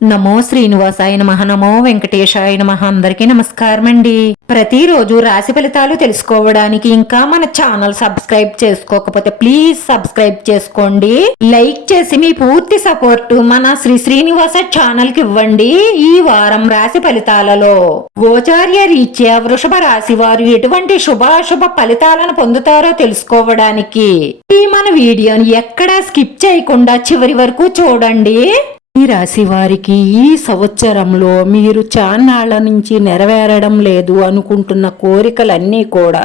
నమో శ్రీనివాసాయ నమః. నమో వెంకటేశాయ నమః. అందరికీ నమస్కారం అండి. ప్రతిరోజు రాశి ఫలితాలు తెలుసుకోవడానికి ఇంకా మన ఛానల్ సబ్స్క్రైబ్ చేసుకోకపోతే ప్లీజ్ సబ్స్క్రైబ్ చేసుకోండి. లైక్ చేసి మీ పూర్తి సపోర్ట్ మన శ్రీనివాస ఛానల్ కి ఇవ్వండి. ఈ వారం రాశి ఫలితాలలో గోచార్య రీత్యా వృషభ రాశి వారు ఎటువంటి శుభాశుభ ఫలితాలను పొందుతారో తెలుసుకోవడానికి ఈ మన వీడియోని ఎక్కడా స్కిప్ చేయకుండా చివరి వరకు చూడండి. ఈ రాశి వారికి ఈ సంవత్సరంలో మీరు చాన్నాళ్ల నుంచి నెరవేరడం లేదు అనుకుంటున్న కోరికలన్నీ కూడా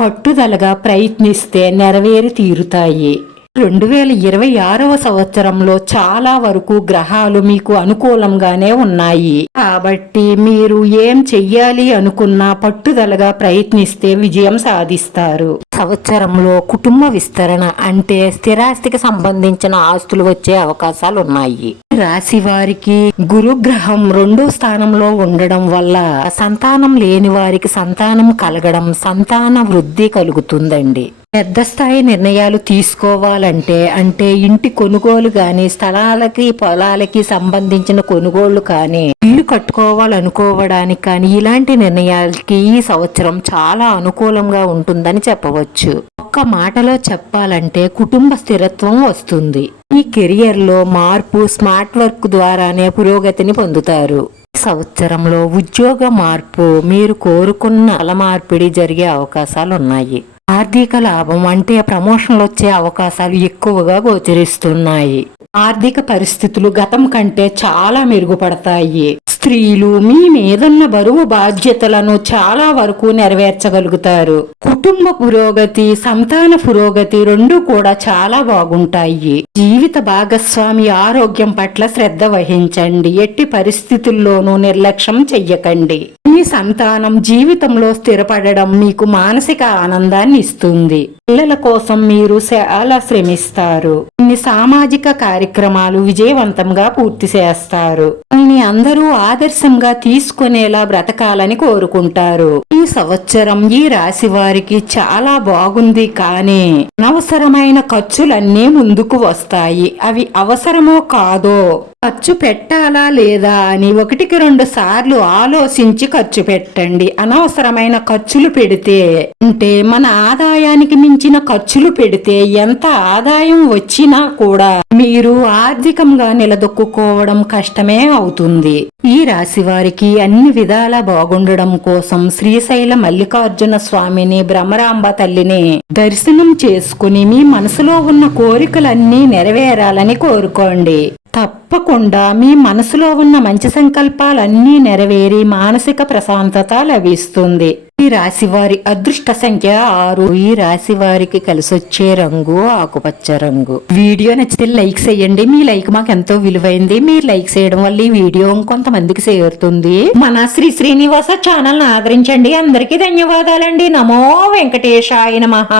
పట్టుదలగా ప్రయత్నిస్తే నెరవేరి తీరుతాయి. 2026వ సంవత్సరంలో చాలా వరకు గ్రహాలు మీకు అనుకూలంగానే ఉన్నాయి. కాబట్టి మీరు ఏం చెయ్యాలి అనుకున్నా పట్టుదలగా ప్రయత్నిస్తే విజయం సాధిస్తారు. సంవత్సరంలో కుటుంబ విస్తరణ అంటే స్థిరాస్తికి సంబంధించిన ఆస్తులు వచ్చే అవకాశాలు ఉన్నాయి. రాశి వారికి గురుగ్రహం 2వ స్థానంలో ఉండడం వల్ల సంతానం లేని వారికి సంతానం కలగడం, సంతాన వృద్ధి కలుగుతుందండి. పెద్ద స్థాయి నిర్ణయాలు తీసుకోవాలంటే ఇంటి కొనుగోలు గాని, స్థలాలకి పొలాలకి సంబంధించిన కొనుగోళ్లు కానీ, ఇల్లు కట్టుకోవాలనుకోవడానికి కానీ ఇలాంటి నిర్ణయాలకి ఈ సంవత్సరం చాలా అనుకూలంగా ఉంటుందని చెప్పవచ్చు. ఒక్క మాటలో చెప్పాలంటే కుటుంబ స్థిరత్వం వస్తుంది. ఈ కెరియర్ లో మార్పు స్మార్ట్ వర్క్ ద్వారానే పురోగతిని పొందుతారు. సంవత్సరంలో ఉద్యోగ మార్పు, మీరు కోరుకున్న మార్పిడి జరిగే అవకాశాలు ఉన్నాయి. ఆర్థిక లాభం అంటే ప్రమోషన్లు వచ్చే అవకాశాలు ఎక్కువగా గోచరిస్తున్నాయి. ఆర్థిక పరిస్థితులు గతం కంటే చాలా మెరుగుపడతాయి. స్త్రీలు మీ మీదున్న బరువు బాధ్యతలను చాలా వరకు నెరవేర్చగలుగుతారు. కుటుంబ పురోగతి, సంతాన పురోగతి రెండు కూడా చాలా బాగుంటాయి. జీవిత భాగస్వామి ఆరోగ్యం పట్ల శ్రద్ధ వహించండి. ఎట్టి పరిస్థితుల్లోనూ నిర్లక్ష్యం చెయ్యకండి. మీ సంతానం జీవితంలో స్థిరపడడం మీకు మానసిక ఆనందాన్ని ఇస్తుంది. పిల్లల కోసం మీరు చాలా శ్రమిస్తారు. కొన్ని సామాజిక కార్యక్రమాలు విజయవంతంగా పూర్తి చేస్తారు. కొన్ని అందరూ ఆదర్శంగా తీసుకునేలా బ్రతకాలని కోరుకుంటారు. ఈ సంవత్సరం ఈ రాశి వారికి చాలా బాగుంది. కానీ అనవసరమైన ఖర్చులన్నీ ముందుకు వస్తాయి. అవి అవసరమో కాదో, ఖర్చు పెట్టాలా లేదా అని 1-2 సార్లు ఆలోచించి ఖర్చు పెట్టండి. అనవసరమైన ఖర్చులు పెడితే అంటే మన ఆదాయానికి మించిన ఖర్చులు పెడితే ఎంత ఆదాయం వచ్చినా కూడా మీరు ఆర్థికంగా నిలదొక్కుకోవడం కష్టమే అవుతుంది. ఈ రాశి వారికి అన్ని విధాలా బాగుండడం కోసం శ్రీశైల మల్లికార్జున స్వామిని, భ్రమరాంబ తల్లిని దర్శనం చేసుకుని మీ మనసులో ఉన్న కోరికలన్నీ నెరవేరాలని కోరుకోండి. తప్పకుండా మీ మనసులో ఉన్న మంచి సంకల్పాలన్నీ నెరవేరి మానసిక ప్రశాంతత లభిస్తుంది. ఈ రాశి వారి అదృష్ట సంఖ్య 6. ఈ రాశి వారికి కలిసొచ్చే రంగు ఆకుపచ్చ రంగు. వీడియో నచ్చితే లైక్ చేయండి. మీ లైక్ మాకు ఎంతో విలువైంది. మీరు లైక్ చేయడం వల్ల ఈ వీడియో కొంతమందికి చేరుతుంది. మన శ్రీనివాస ఛానల్ ని ఆదరించండి. అందరికీ ధన్యవాదాలండి. నమో వెంకటేశాయ నమః.